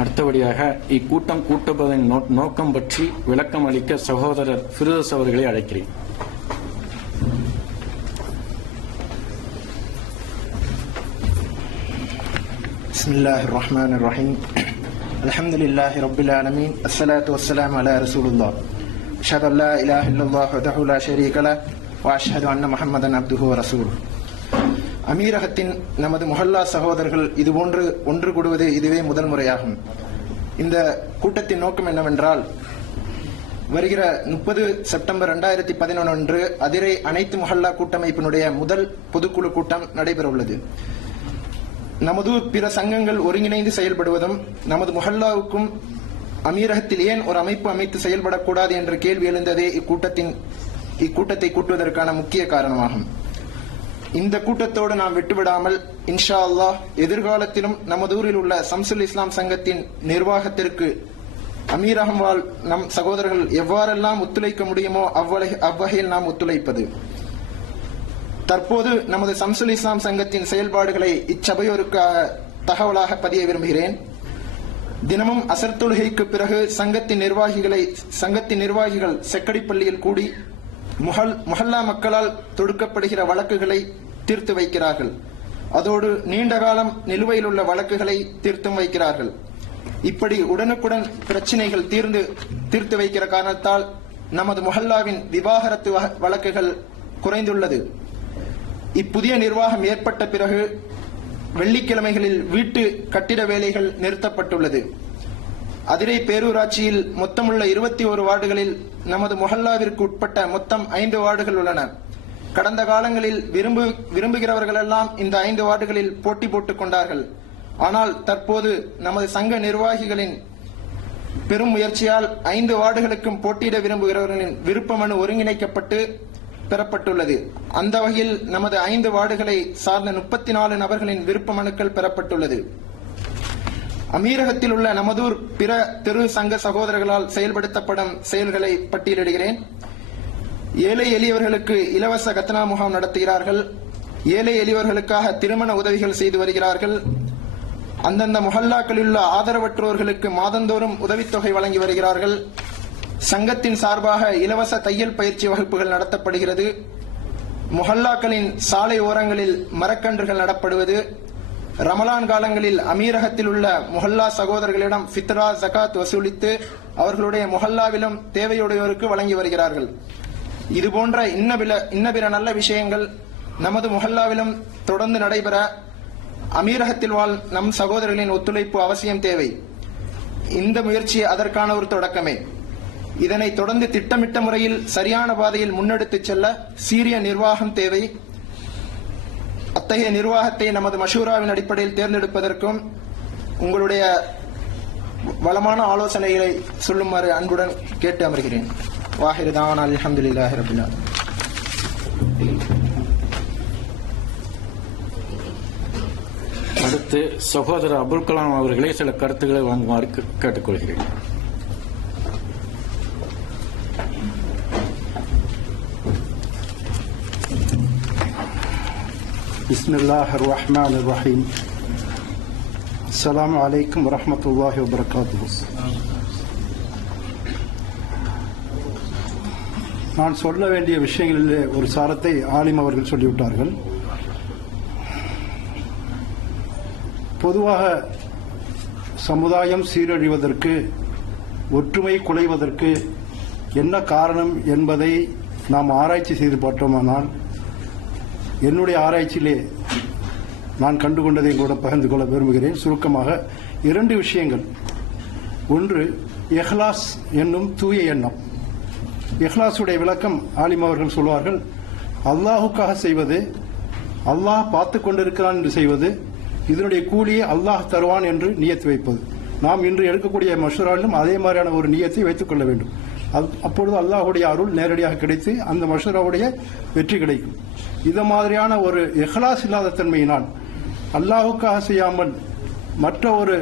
அடுத்தபடியாக இக்கூட்டம் கூட்டுவதன் நோக்கம் பற்றி விளக்கம் அளிக்க சகோதரர் ஃபிரோஸ் அவர்களை அழைக்கிறேன். பிஸ்மில்லாஹிர் ரஹ்மானிர் ரஹீம். அல்ஹம்துலில்லாஹி ரப்பில் ஆலமீன். அஸ்ஸலாத்து வஸ்ஸலாமு அலா ரசூலில்லாஹ். அஷ்ஹது அல்லா இலாஹ இல்லல்லாஹ் வஹ்தஹு லா ஷரீக லஹ் வ அஷ்ஹது அன்ன முஹம்மதன் அப்துஹு வ ரசூலுஹு. அமீரகத்தின் நமது முஹல்லா சகோதரர்கள் இதுபோன்று ஒன்று கூடுவது இதுவே முதல் முறையாகும். இந்த கூட்டத்தின் நோக்கம் என்னவென்றால், வருகிற 30 செப்டம்பர் 2011 அன்று அதிரை அனைத்து முஹல்லா கூட்டமைப்பினுடைய முதல் பொதுக்குழு கூட்டம் நடைபெறவுள்ளது. நமது பிற சங்கங்கள் ஒருங்கிணைந்து செயல்படுவதும் நமது முஹல்லாவுக்கும் அமீரகத்தில் ஏன் ஒரு அமைப்பு அமைத்து செயல்படக்கூடாது என்ற கேள்வி எழுந்ததே இக்கூட்டத்தை கூட்டுவதற்கான முக்கிய காரணமாகும். இந்த கூட்டத்தோடு நாம் விட்டுவிடாமல் இன்ஷா அல்லாஹ் எதிர்காலத்திலும் நமது ஊரில் உள்ள சம்சுல் இஸ்லாம் சங்கத்தின் நிர்வாகத்திற்கு அமீரகம் வாழ் நம் சகோதரர்கள் எவ்வாறெல்லாம் ஒத்துழைக்க முடியுமோ அவ்வகையில் நாம் ஒத்துழைப்பது. தற்போது நமது சம்சுல் இஸ்லாம் சங்கத்தின் செயல்பாடுகளை இச்சபையோருக்காக தகவலாக பதிய விரும்புகிறேன். தினமும் அசர் தொழுகைக்கு பிறகு சங்கத்தின் நிர்வாகிகள் செக்கடிப்பள்ளியில் கூடி முஹல்லா மக்களால் தொடுக்கப்படுகிற வழக்குகளை தீர்த்து வைக்கிறார்கள். அதோடு நீண்ட காலம் நிலுவையில் உள்ள வழக்குகளை தீர்த்தும் வைக்கிறார்கள். இப்படி உடனுக்குடன் பிரச்சினைகள் தீர்த்து வைக்கிற காரணத்தால் நமது முஹல்லாவின் விவாகரத்து வழக்குகள் குறைந்துள்ளது. இப்புதிய நிர்வாகம் ஏற்பட்ட பிறகு வெள்ளிக்கிழமைகளில் வீட்டு கட்டிட வேலைகள் நிறுத்தப்பட்டுள்ளது. அதிரை பேரூராட்சியில் மொத்தமுள்ள 21 வார்டுகளில் நமது முஹல்லாவிற்கு உட்பட்ட மொத்தம் 5 வார்டுகள் உள்ளன. கடந்த காலங்களில் விரும்புகிறவர்களெல்லாம் இந்த 5 வார்டுகளில் போட்டி போட்டுக் கொண்டார்கள். ஆனால் தற்போது நமது சங்க நிர்வாகிகளின் பெரும் முயற்சியால் 5 வார்டுகளுக்கும் போட்டியிட விரும்புகிறவர்களின் விருப்ப மனு ஒருங்கிணைக்கப்பட்டு பெறப்பட்டுள்ளது. அந்த வகையில் நமது 5 வார்டுகளை சார்ந்த 34 நபர்களின் விருப்ப மனுக்கள் பெறப்பட்டுள்ளது. அமீரகத்தில் உள்ள நமதூர் பிற தெரு சங்க சகோதரர்களால் செயல்படுத்தப்படும் செயல்களை பட்டியலிடுகிறேன். ஏழை எளியவர்களுக்கு இலவச கத்னா முகாம் நடத்துகிறார்கள். ஏழை எளியவர்களுக்காக திருமண உதவிகள் செய்து வருகிறார்கள். அந்தந்த முஹல்லாக்களில் உள்ள ஆதரவற்றோர்களுக்கு மாதந்தோறும் உதவித்தொகை வழங்கி வருகிறார்கள். சங்கத்தின் சார்பாக இலவச தையல் பயிற்சி வகுப்புகள் நடத்தப்படுகிறது. முஹல்லாக்களின் சாலை ஓரங்களில் மரக்கன்றுகள் நடப்படுவது. ரமலான் காலங்களில் அமீரகத்தில் உள்ள முஹல்லா சகோதரர்களிடம் ஃபித்ரா ஜகாத் வசூலித்து அவர்களுடைய முஹல்லாவிலும் தேவையுடையோருக்கு வழங்கி வருகிறார்கள். இதுபோன்ற இன்ன பிற நல்ல விஷயங்கள் நமது முஹல்லாவிலும் தொடர்ந்து நடைபெற அமீரகத்தில் வாழ் நம் சகோதரர்களின் ஒத்துழைப்பு அவசியம் தேவை. இந்த முயற்சி அதற்கான ஒரு தொடக்கமே. இதனை தொடர்ந்து திட்டமிட்ட முறையில் சரியான பாதையில் முன்னெடுத்துச் செல்ல சீரிய நிர்வாகம் தேவை. அத்தகைய நிர்வாகத்தை நமது மஷூராவின் அடிப்படையில் தேர்ந்தெடுப்பதற்கும் உங்களுடைய வளமான ஆலோசனைகளை சொல்லுமாறு அன்புடன் கேட்டு அமர்கிறேன். வாஹிரு தாவானா அல்ஹம்துலில்லாஹி ரப்பில் ஆலமீன். அடுத்து சகோதரர் அபுல் கலாம் அவர்களை சில கருத்துக்களை வாங்குமாறு கேட்டுக்கொள்கிறேன். பிஸ்மில்லாஹிர் ரஹ்மானிர் ரஹீம். அஸ்ஸலாமு அலைக்கும் வரஹ்மத்துல்லாஹி வபரகாத்துஹு. நான் சொல்ல வேண்டிய விஷயங்களிலே ஒரு சாரத்தை ஆலிம் அவர்கள் சொல்லிவிட்டார்கள். பொதுவாக சமுதாயம் சீரழிவதற்கு, ஒற்றுமை குலைவதற்கு என்ன காரணம் என்பதை நாம் ஆராய்ச்சி செய்து பார்த்தோமானால், என்னுடைய ஆராய்ச்சியிலே நான் கண்டுகொண்டதை கூட பகிர்ந்து கொள்ள விரும்புகிறேன். சுருக்கமாக 2 விஷயங்கள். ஒன்று, இஹ்லாஸ் என்னும் தூய எண்ணம். இஹ்லாஸுடைய விளக்கம் ஆலிம் அவர்கள் சொல்வார்கள், அல்லாஹுக்காக செய்வது, அல்லாஹ் பார்த்து கொண்டிருக்கிறான் என்று செய்வது, இதனுடைய கூலியை அல்லாஹ் தருவான் என்று நியத்து வைப்பது. நாம் இன்று எடுக்கக்கூடிய மஷூராவிலும் அதே மாதிரியான ஒரு நியத்தை வைத்துக் கொள்ள வேண்டும். அப்பொழுது அல்லாஹுடைய அருள் நேரடியாக கிடைத்து அந்த மஷூராவுடைய வெற்றி கிடைக்கும். இது மாதிரியான ஒரு இஹ்லாஸ் இல்லாத தன்மையினால் அல்லாஹுக்காக செய்யாமல் மற்ற ஒரு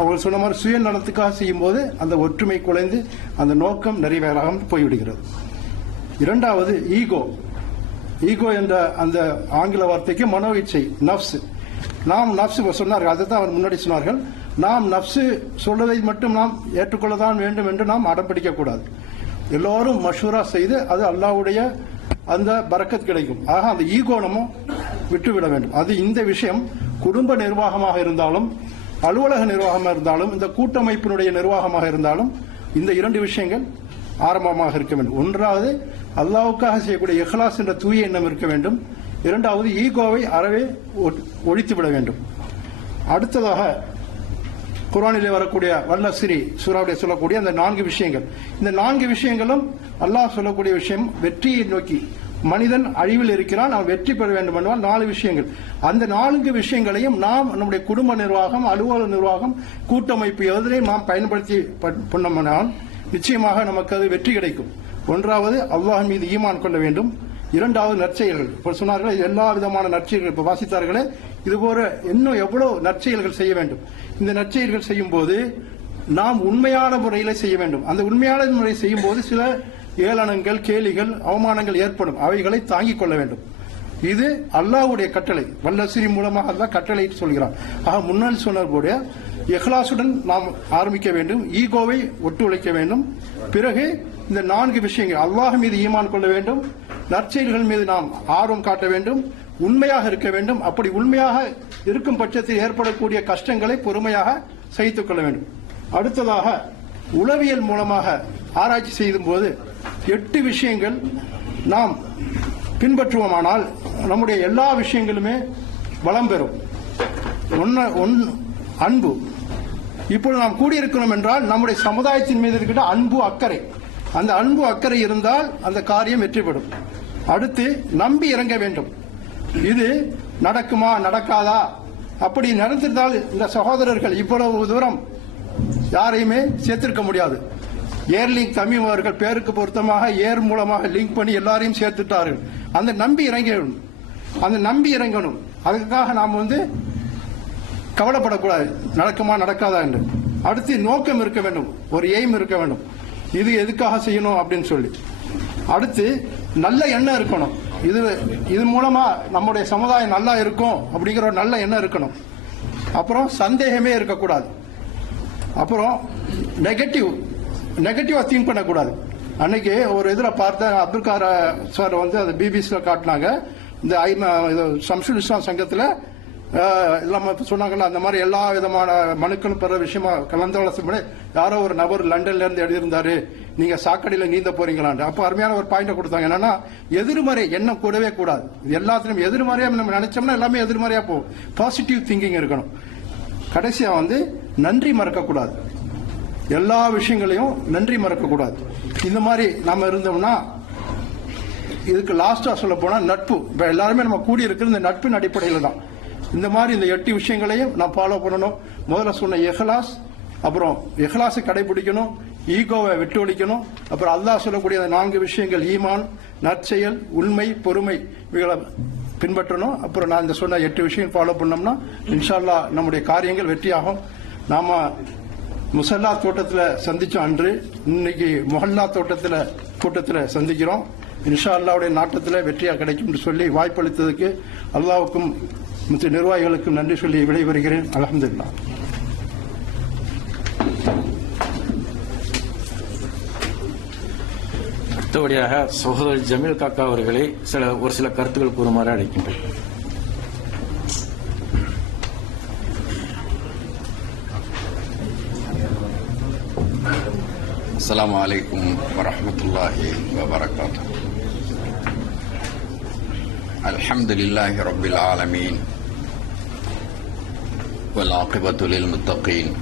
அவர் சொன்ன மாதிரி சுய நலத்துக்காக செய்யும் போது அந்த ஒற்றுமை குலைந்து அந்த நோக்கம் நிறைவேறாமல் போய்விடுகிறது. இரண்டாவது, ஈகோ என்ற அந்த ஆங்கில வார்த்தைக்கு மனோ இச்சை, நப்ஸ். நாம் நப்சு சொன்னார்கள், அதை தான் அவர் முன்னாடி சொன்னார்கள். நாம் நப்சு சொல்வதை மட்டும் நாம் ஏற்றுக்கொள்ளதான் வேண்டும் என்று நாம் அடம் பிடிக்கக்கூடாது. எல்லோரும் மஷூரா செய்து அது அல்லாஹ்வுடைய அந்த பரக்கத் கிடைக்கும். ஆக அந்த ஈகோ நம்ம விட்டுவிட வேண்டும். அது இந்த விஷயம் குடும்ப நிர்வாகமாக இருந்தாலும், அலுவலக நிர்வாகமாக இருந்தாலும், இந்த கூட்டமைப்பினுடைய நிர்வாகமாக இருந்தாலும், இந்த இரண்டு விஷயங்கள் ஆரம்பமாக இருக்க வேண்டும். ஒன்றாவது அல்லாஹ்வுக்காக செய்யக்கூடிய இஹ்லாஸ் என்ற தூய எண்ணம் இருக்க வேண்டும். இரண்டாவது ஈகோவை அறவே ஒழித்துவிட வேண்டும். அடுத்ததாக குர்ஆனிலே வரக்கூடிய வல்லஸ்ரி சூராவுடைய சொல்லக்கூடிய அந்த 4 விஷயங்கள், இந்த 4 விஷயங்களும் அல்லாஹ் சொல்லக்கூடிய விஷயம் வெற்றியை நோக்கி. மனிதன் அழிவில் இருக்கிறான், அவன் வெற்றி பெற வேண்டும் என்றால் 4 விஷயங்கள். அந்த 4 விஷயங்களையும் நாம் நம்முடைய குடும்ப நிர்வாகம், அலுவலக நிர்வாகம், கூட்டமைப்பு எதிரையும் நாம் பயன்படுத்தி பண்ணோம்னால் நிச்சயமாக நமக்கு அது வெற்றி கிடைக்கும். ஒன்றாவது அல்லாஹ் மீது ஈமான் கொள்ள வேண்டும். இரண்டாவது நற்செயல்கள். இப்போ சொன்னார்கள் எல்லா விதமான நற்செயல்கள் இப்போ வாசித்தார்களே, இதுபோல இன்னும் எவ்வளவு நற்செயல்கள் செய்ய வேண்டும். இந்த நற்செயல்கள் செய்யும் போது நாம் உண்மையான முறையில செய்ய வேண்டும். அந்த உண்மையான முறை செய்யும் போது சில ஏளனங்கள், கேலிகள், அவமானங்கள் ஏற்படும். அவைகளை தாங்கிக் கொள்ள வேண்டும். இது அல்லாஹ்வுடைய கட்டளை. வல்லஸ்ரி மூலமாக அல்லாஹ் கட்டளை சொல்கிறார். ஆக முன்னால் சொன்னபோது இஹ்லாசுடன் நாம் ஆரம்பிக்க வேண்டும். ஈகோவை ஒத்துழைக்க வேண்டும். பிறகு இந்த 4 விஷயங்கள், அல்லாஹ் மீது ஈமான் கொள்ள வேண்டும், நற்செயல்கள் மீது நாம் ஆர்வம் காட்ட வேண்டும், உண்மையாக இருக்க வேண்டும். அப்படி உண்மையாக இருக்கும் பட்சத்தில் ஏற்படக்கூடிய கஷ்டங்களை பொறுமையாக சகித்துக் கொள்ள வேண்டும். அடுத்ததாக உளவியல் மூலமாக ஆராய்ச்சி செய்யும் போது 8 விஷயங்கள் நாம் பின்பற்றுவோமானால் நம்முடைய எல்லா விஷயங்களுமே வளம் பெறும். அன்பு. இப்பொழுது நாம் கூடியிருக்கிறோம் என்றால் நம்முடைய சமுதாயத்தின் மீது இருக்கின்ற அன்பு, அக்கறை. அந்த அன்பு, அக்கறை இருந்தால் அந்த காரியம் வெற்றி பெறும். அடுத்து நம்பி இறங்க வேண்டும். இது நடக்குமா நடக்காதா, அப்படி நடந்திருந்தால் இந்த சகோதரர்கள் இவ்வளவு தூரம் யாரையுமே சேர்த்திருக்க முடியாது. ஏர்லிங்க் தமிழ் அவர்கள் பேருக்கு பொருத்தமாக ஏர் மூலமாக லிங்க் பண்ணி எல்லாரையும் சேர்த்துட்டார்கள். அந்த நம்பி இறங்கணும். அந்த நம்பி இறங்கணும். அதுக்காக நாம் கவலைப்படக்கூடாது நடக்குமா நடக்காதா என்று. அடுத்து நோக்கம் இருக்க வேண்டும், ஒரு எய்ம் இருக்க வேண்டும். இது எதுக்காக செய்யணும் அப்படின்னு சொல்லி. அடுத்து நல்ல எண்ணம் இருக்கணும். இது மூலமா நம்முடைய சமுதாயம் நல்லா இருக்கும் அப்படிங்கிற ஒரு நல்ல எண்ணம் இருக்கணும். அப்புறம் சந்தேகமே இருக்கக்கூடாது. அப்புறம் நெகட்டிவா திங்க் பண்ணக்கூடாது. அன்னைக்கு ஒரு இதில் பார்த்த அப்துல் கார் சார் அது பிபிசியில் காட்டினாங்க. இந்த ஷம்சுல் இஸ்லாம் சங்கத்தில் நம்ம சொன்னாங்கல்ல, அந்த மாதிரி எல்லா விதமான மனுக்களும் பெற விஷயமா கலந்தாலோசனை யாரோ ஒரு நபர் லண்டன்ல இருந்து எழுதியிருந்தாரு, நீங்க சாக்கடையில நீந்த போறீங்களான்னு. அப்போ அருமையான ஒரு பாயிண்ட கொடுத்தாங்க. என்னன்னா எதிர்மறை எண்ணம் கூடவே கூடாது. எல்லாத்திலும் எதிர்மறையா நம்ம நினைச்சோம்னா எல்லாமே எதிர்மறையா போகும். பாசிட்டிவ் திங்கிங் இருக்கணும். கடைசியா நன்றி மறக்கக்கூடாது. எல்லா விஷயங்களையும் நன்றி மறக்கக்கூடாது. இந்த மாதிரி நம்ம இருந்தோம்னா, இதுக்கு லாஸ்டா சொல்ல போனா நட்பு. இப்ப எல்லாருமே நம்ம கூடி இருக்கிற இந்த நட்பின் அடிப்படையில தான். இந்த மாதிரி இந்த 8 விஷயங்களையும் நான் ஃபாலோ பண்ணணும். முதல்ல சொன்ன இஹ்லாஸ், அப்புறம் இஹ்லாஸை கடைபிடிக்கணும், ஈகோவை விட்டு ஒழிக்கணும். அப்புறம் அல்லாஹ் சொல்லக்கூடிய 4 விஷயங்கள் ஈமான், நற்செயல், உண்மை, பொறுமை, இவைகளை பின்பற்றணும். அப்புறம் நான் இந்த சொன்ன 8 விஷயம் ஃபாலோ பண்ணோம்னா இன்ஷா அல்லாஹ் நம்முடைய காரியங்கள் வெற்றியாகும். நாம முசல்லா தோட்டத்தில் சந்திச்சோம் அன்று, இன்னைக்கு மொஹல்லா கூட்டத்தில் சந்திக்கிறோம். இன்ஷா அல்லாஹ்வுடைய நாட்டத்தில் வெற்றியா கிடைக்கும் என்று சொல்லி வாய்ப்பளித்ததுக்கு அல்லாஹ்வுக்கும் மற்ற நிர்வாகிகளுக்கும் நன்றி சொல்லி விடைபெறுகிறேன். அல்ஹம்துலில்லாஹ். அடுத்தபடியாக சகோதரர் ஜமீல் காக்கா அவர்களை ஒரு சில கருத்துக்கள் கூறுமாறு அழைக்கின்றேன். அஸ்ஸலாமு அலைக்கும் வரஹ்மத்துல்லாஹி வபரகாத்துஹு. அல்ஹம்துலில்லாஹி ரப்பில் ஆலமீன் வல் ஆகிபத்து லில் முத்தகீன்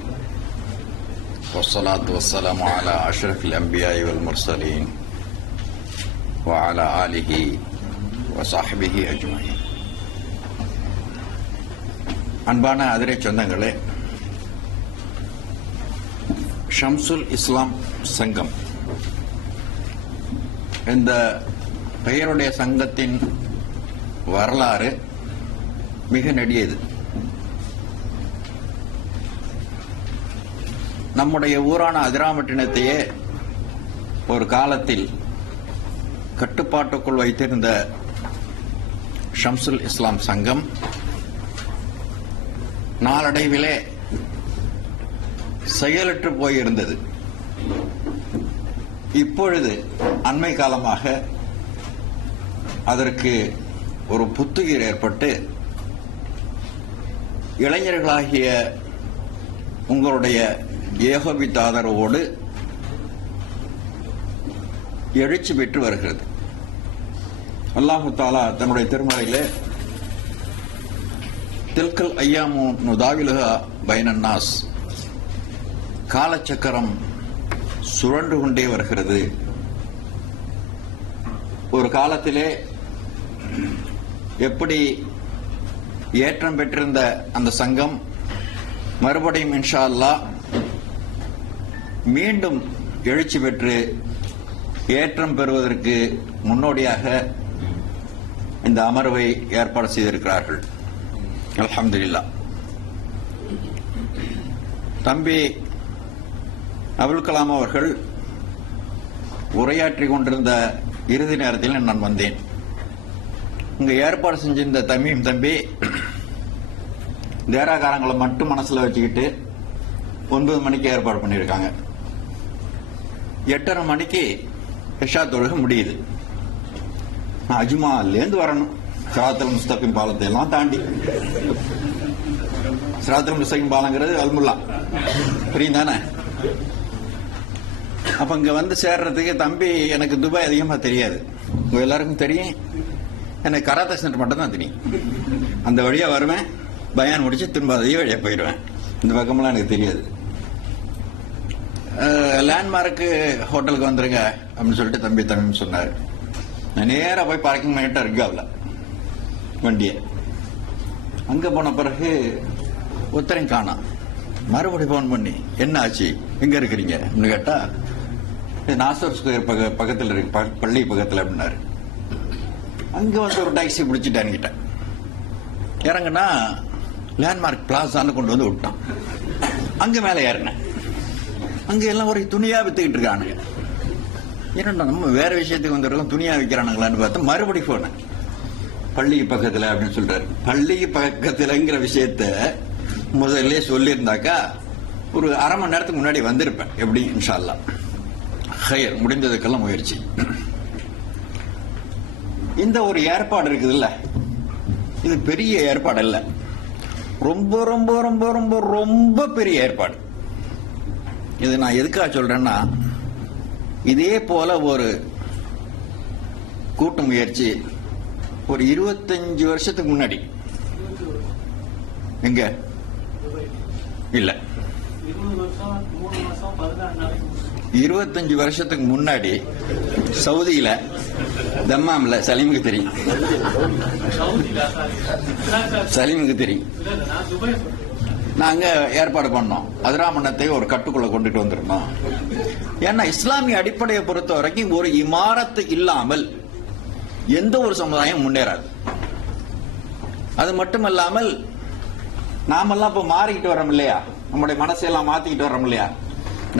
வஸ்ஸலாத்து வஸ்ஸலாமு அலா அஷ்ரஃபில் அன்பியாஇ வல் முர்ஸலீன் வ அலா ஆலிஹி வ ஸஹ்பிஹி அஜ்மஈன். அன்பான அதிரை சொந்தங்களே, ஷம்சுல் இஸ்லாம் சங்கம், இந்த பெயருடைய சங்கத்தின் வரலாறு மிக நெடியது. நம்முடைய ஊரான அதிராமட்டினத்தையே ஒரு காலத்தில் கட்டுப்பாட்டுக்குள் வைத்திருந்த ஷம்சுல் இஸ்லாம் சங்கம் நாளடைவிலே செயலற்று போயிருந்தது. இப்பொழுது அண்மை காலமாக அதற்கு ஒரு புத்துயிர் ஏற்பட்டு இளைஞர்களாகிய உங்களுடைய ஏகோபித்த ஆதரவோடு எழுச்சி பெற்று வருகிறது. அல்லாஹு தாலா தன்னுடைய திருமறையிலே தில்கல் ஐயாமு நுதாவிலுஹா பைனன்னாஸ், காலச்சக்கரம் சுழன்று கொண்டே வருகிறது. ஒரு காலத்திலே எப்படி ஏற்றம் பெற்றிருந்த அந்த சங்கம் மறுபடியும் இன்ஷா அல்லாஹ் மீண்டும் எழுச்சி பெற்று ஏற்றம் பெறுவதற்கு முன்னோடியாக இந்த அமர்வை ஏற்பாடு செய்திருக்கிறார்கள். அல்ஹம்துலில்லாஹ். தம்பி அபுல் கலாம் அவர்கள் உரையாற்றிக் கொண்டிருந்த இறுதி நேரத்தில் நான் வந்தேன். இங்க ஏற்பாடு செஞ்சிருந்த தம்பி தேராகாரங்களை மட்டும் மனசுல வச்சுக்கிட்டு 9 மணிக்கு ஏற்பாடு பண்ணியிருக்காங்க. 8:30 மணிக்கு இஷா தொழுகை முடியுது. நான் அஜ்மாலேருந்து வரணும். சிராத்துல் முஸ்தகிம் பாலத்தை எல்லாம் தாண்டி, சிராத்துல் முஸ்தகிம் பாலங்கிறது அல்முல்லா தெரியும் தானே. அப்ப இங்க வந்து சேர்றதுக்கு தம்பி எனக்கு துபாய் அதிகமா தெரியாது, உங்க எல்லாருக்கும் தெரியும். எனக்கு கராத்தே சென்டர் மட்டும் தான் தெரியும். அந்த வழியா வருவேன், பயான் முடிச்சு திரும்ப அதே வழியா போயிடுவேன். இந்த பக்கமெல்லாம் எனக்கு தெரியாது. லேண்ட்மார்க்கு ஹோட்டலுக்கு வந்துருங்க அப்படின்னு சொல்லிட்டு தம்பி சொன்னார். நான் நேரா போய் பார்க்கிங் பண்ணிட்டு இருக்காவில வண்டிய. அங்க போன பிறகு ஒருத்தரையும் காணோம். மறுபடியும் போன் பண்ணி என்ன ஆச்சு, எங்க இருக்கிறீங்க அப்படின்னு கேட்டா, நாசர் ஸ்கொயர் பக்கத்தில் இருக்கு, பள்ளி பக்கத்தில் அப்படின்னாரு. அங்க வந்து ஒரு டாக்ஸி பிடிச்சிட்டு இறங்கிட்டேன். இறங்குனா லேண்ட்மார்க் பிளாசான்னு கொண்டு வந்து விட்டான். அங்க மேல ஏறினேன். அங்க எல்லாம் ஒரு துணியா வித்துக்கிட்டு இருக்கானுங்க. என்னடா நம்ம வேற விஷயத்துக்கு வந்துருக்கோம், துணியா விற்கிறானுங்களான்னு பார்த்தா மறுபடியும் போனேன். பள்ளிக்கு பக்கத்துல அப்படின்னு சொல்றாரு. பள்ளிக்கு பக்கத்துலங்கிற விஷயத்த முதல்ல சொல்லியிருந்தாக்கா ஒரு அரை மணி நேரத்துக்கு முன்னாடி வந்திருப்பேன். எப்படி இன்ஷா அல்லாஹ் ஹைர் முடிந்ததுக்கெல்லாம் முயற்சி. இந்த ஒரு ஏற்பாடு இருக்குதுல்ல, இது பெரிய ஏற்பாடு இல்ல, ரொம்ப ரொம்ப ரொம்ப ரொம்ப ரொம்ப பெரிய ஏற்பாடு. இது நான் எதுக்காக சொல்றேன்னா, இதே போல ஒரு கூட்டு முயற்சி ஒரு 25 வருஷத்துக்கு முன்னாடி எங்க இல்ல 25 வருஷத்துக்கு முன்னாடி சவுதியில தம்மாம்ல சலீமுக்கு தெரியும், சலீமுக்கு தெரியும். நாங்க ஏற்பாடு பண்ணோம். அதிராமணத்தை ஒரு கட்டுக்குள்ள கொண்டுட்டு வந்துருந்தோம். ஏன்னா இஸ்லாமிய அடிப்படையை பொறுத்த வரைக்கும் ஒரு இமாரத்து இல்லாமல் எந்த ஒரு சமுதாயம் முன்னேறாது. அது மட்டுமல்லாமல் நாமெல்லாம் இப்ப மாறிக்கிட்டு வரோம் இல்லையா, நம்முடைய மனசையெல்லாம் மாத்திக்கிட்டு வரோம் இல்லையா,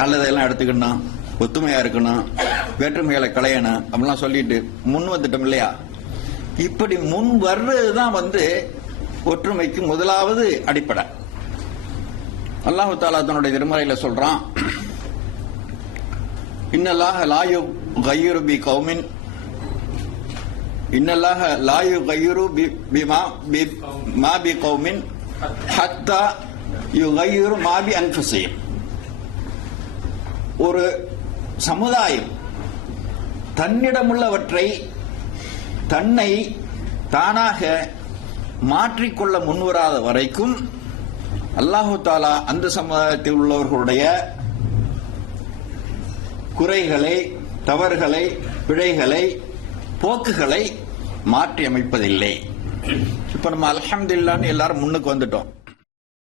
நல்லதெல்லாம் எடுத்துக்கணும், ஒத்துமையா இருக்கணும், வேற்றுமைகளை களையணும் அப்படிலாம் சொல்லிட்டு முன் வந்துட்டோம் இல்லையா. இப்படி முன் வர்றதுதான் ஒற்றுமைக்கு முதலாவது அடிப்படை. அல்லாஹு தாலா தன்னுடைய திருமறையில சொல்றான், இன்னல்லாஹ லா யுகையிரு பி கௌமின், இன்னல்லாஹ லா யுகையிரு பிமா பி கௌமின் ஹத்தா யுகையிரு மா பி அன்ஃபுஸிஹிம். ஒரு சமுதாயம் தன்னிடமுள்ளவற்றை தன்னை தானாக மாற்றிக்கொள்ள முன்வராத வரைக்கும் அல்லாஹு தாலா அந்த சமுதாயத்தில் உள்ளவர்களுடைய குறைகளை, தவறுகளை, பிழைகளை, போக்குகளை மாற்றி அமைப்பதில்லை. இப்ப நம்ம அல்ஹம்துலில்லாஹ்னு எல்லாரும் முன்னுக்கு வந்துட்டோம்.